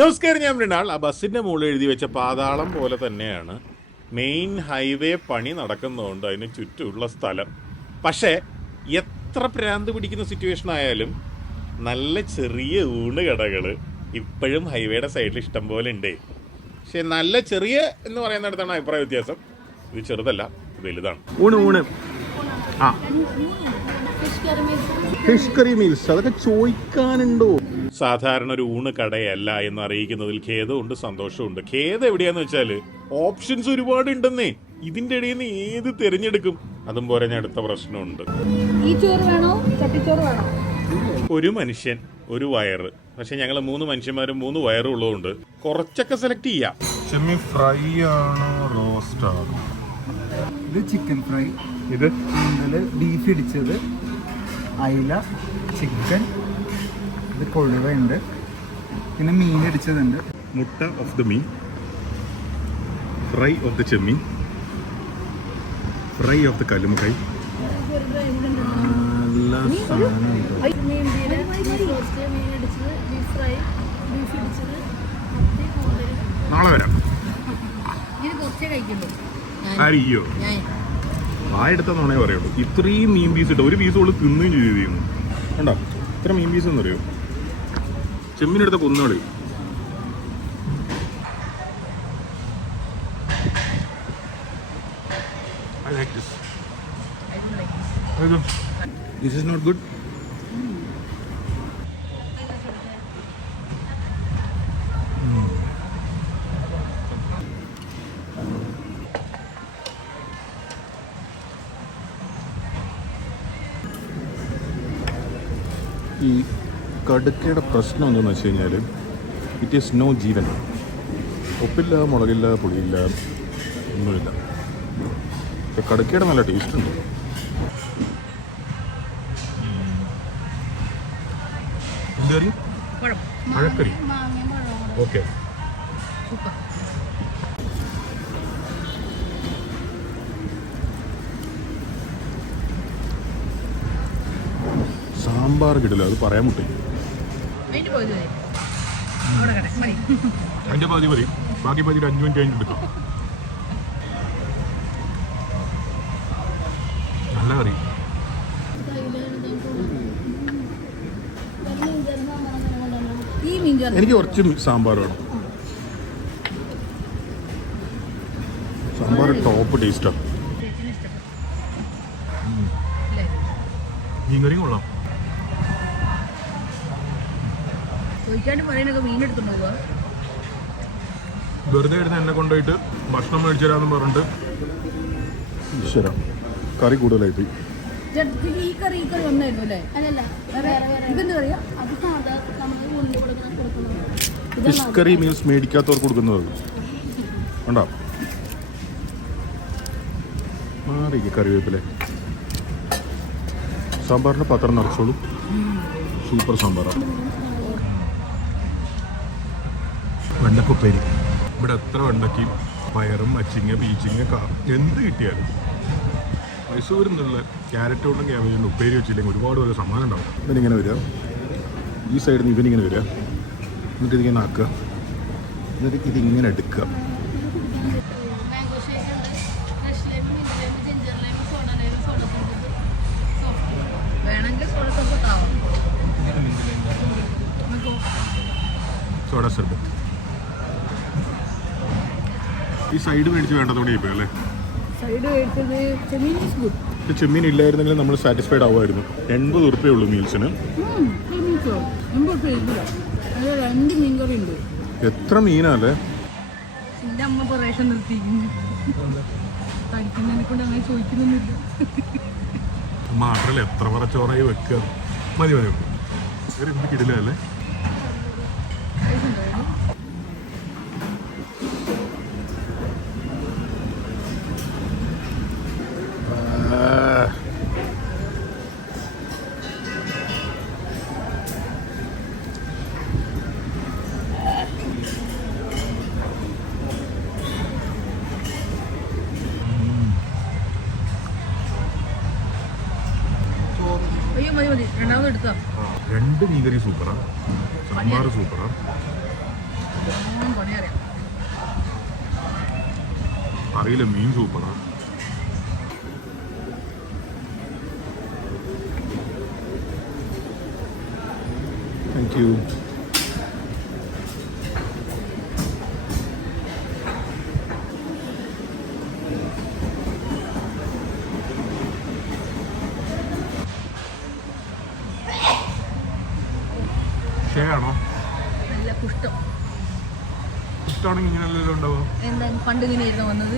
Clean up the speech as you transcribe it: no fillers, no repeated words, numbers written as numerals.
നമസ്കാരം, ഞാൻ മൃണാൾ. ആ ബസ്സിൻ്റെ മുകളിൽ എഴുതി വെച്ച പാതാളം പോലെ തന്നെയാണ് മെയിൻ ഹൈവേ പണി നടക്കുന്നതുകൊണ്ട് അതിന് ചുറ്റുമുള്ള സ്ഥലം. പക്ഷേ എത്ര പ്രാന്ത് പിടിക്കുന്ന സിറ്റുവേഷൻ ആയാലും നല്ല ചെറിയ ഊണ് കടകൾ ഇപ്പോഴും ഹൈവേയുടെ സൈഡിൽ ഇഷ്ടം പോലെ ഉണ്ട്. പക്ഷെ നല്ല ചെറിയ എന്ന് പറയുന്നിടത്താണ് അഭിപ്രായ വ്യത്യാസം. ഇത് ചെറുതല്ല, വലുതാണ്. ഊണ് ആ ഫിഷ് കറി മീൽസ് അതൊക്കെ ചോദിക്കാനുണ്ടോ? സാധാരണ ഒരു ഊണ് കടയല്ല എന്ന് അറിയിക്കുന്നതിൽ ഖേദമുണ്ട്, സന്തോഷമുണ്ട്. ഖേദം എവിടെയാന്ന് വെച്ചാൽ ഓപ്ഷൻസ് ഒരുപാട് ഉണ്ടെന്നേ. ഇതിന്റെ ഇടയിൽ നിന്ന് ഏത് തിരഞ്ഞെടുക്കും? അതും പോലെ അടുത്ത പ്രശ്നമുണ്ട്. ഒരു മനുഷ്യൻ ഒരു വയറ്. പക്ഷെ ഞങ്ങൾ 3 മനുഷ്യന്മാരും 3 വയറും ഉള്ളതുകൊണ്ട് കുറച്ചൊക്കെ സെലക്ട് ചെയ്യാം. ചെമ്മീൻ ഫ്രൈ ആണോ റോസ്റ്റ് ആണോ? ഇത് ചിക്കൻ ഫ്രൈ, ഇത് ബീഫ് ഇടിച്ചത്, അയില, ചിക്കൻ, ഇത് കൊഴുവയുണ്ട്, പിന്നെ മീൻ ഇടിച്ചതുണ്ട്. മുട്ട of the mean, fry of the Chemmeen, fry of the കല്ലുമുക്കായി. നാളെ വരാം. അയ്യോ, വായെടുത്താന്നേ പറയുള്ളൂ. ഇത്രയും മീൻ പീസ് ഇട്ടോ, ഒരു പീസ് കൊണ്ട് തിന്നുകയും ചെയ്യുന്നു. കണ്ടോ ഇത്ര മീൻ പീസ് എന്ന് അറിയോ? ചെമ്മീനെടുത്ത കൊന്നുകളി. I like this. This is not good. ഈ കടുക്കയുടെ പ്രശ്നം എന്താണെന്ന് വെച്ച് കഴിഞ്ഞാൽ ഇറ്റ് ഈസ് നോ ജീവൻ. ഉപ്പില്ല, മുളകില്ല, പുളിയില്ല, ഒന്നുമില്ല. പക്ഷെ കടുക്കയുടെ നല്ല ടേസ്റ്റ് ഉണ്ട്. എന്തറി മഴക്കറി. ഓക്കെ, സാമ്പാർ കിട്ടില്ല, അത് പറയാൻ മുട്ടി. അതിൻ്റെ പകുതി മതി, ബാക്കി പകുതി 5 മിനിറ്റ് കഴിഞ്ഞിട്ട് എടുക്കും. നല്ല കറി. എനിക്ക് കുറച്ച് സാമ്പാർ വേണം. സാമ്പാർ ടോപ്പ് ടേസ്റ്റാണ്. മീൻ കറി കൊള്ളാം. വെറുതെ ഇരുന്ന് എന്നെ കൊണ്ടുപോയിട്ട് ഭക്ഷണം മേടിച്ചു തരാമെന്ന് പറഞ്ഞിട്ട് ഈശ്വര കറി കൂടുതലായിട്ട്. ഫിഷ് കറി മീൽസ് മേടിക്കാത്തവർക്ക് കൊടുക്കുന്നത് ഉണ്ടോ? മാറിക്ക് കറിവേപ്പിലെ. സാമ്പാറിൻ്റെ പാത്രം നിറച്ചോളൂ. സൂപ്പർ സാമ്പാറാണ്. വെണ്ടക്കുപ്പേരി. ഇവിടെ എത്ര വെണ്ടയ്ക്കും പയറും അച്ചിങ്ങ പീച്ചിങ്ങ എന്ത് കിട്ടിയാലും മൈസൂരിൽ നിന്നുള്ള ക്യാരറ്റ് കൊണ്ടും ക്യാബേജും ഉപ്പേരി വെച്ചില്ലെങ്കിൽ ഒരുപാട് പേര് സമ്മാനം ഉണ്ടാവും. ഇവനിങ്ങനെ വരിക, ഈ സൈഡിൽ നിന്ന് ഇവനിങ്ങനെ വരിക, എന്നിട്ട് ഇതിങ്ങനെ ആക്കുക, എന്നിട്ട് ഇതിങ്ങനെ എടുക്കുക. സോഡ സർബത്ത്. ഈ സൈഡ് മേടിച്ച് വേണ്ടതോടെ ഇപ്പോൾ അല്ലേ? ചെമ്മീൻ ഇല്ലായിരുന്നെങ്കിൽ നമ്മൾ സാറ്റിസ്ഫൈഡ് ആവുമായിരുന്നു. 80 ഉറുപ്പികയേ ഉള്ളൂ മീൽസിന്. എത്ര മീനല്ലേ? മാത്രല്ല എത്ര പറ ചോറായി വെക്കുക. മതി മതി, എന്ത് കിടിലല്ലേ? രണ്ട് മീൻകറി സൂപ്പറാണ്, സാമ്പാർ സൂപ്പറാണ്, കറിയിലെ മീൻ സൂപ്പറാണ്. Thank you. ഷേയാണോ? നല്ല കുഷ്ടം. ഇഷ്ടമാണെങ്കിൽ ഇങ്ങനെയല്ലല്ലോ ഉണ്ടാവുക. എന്താ പണ്ട് ഇങ്ങനെയായിരുന്നു വന്നത്?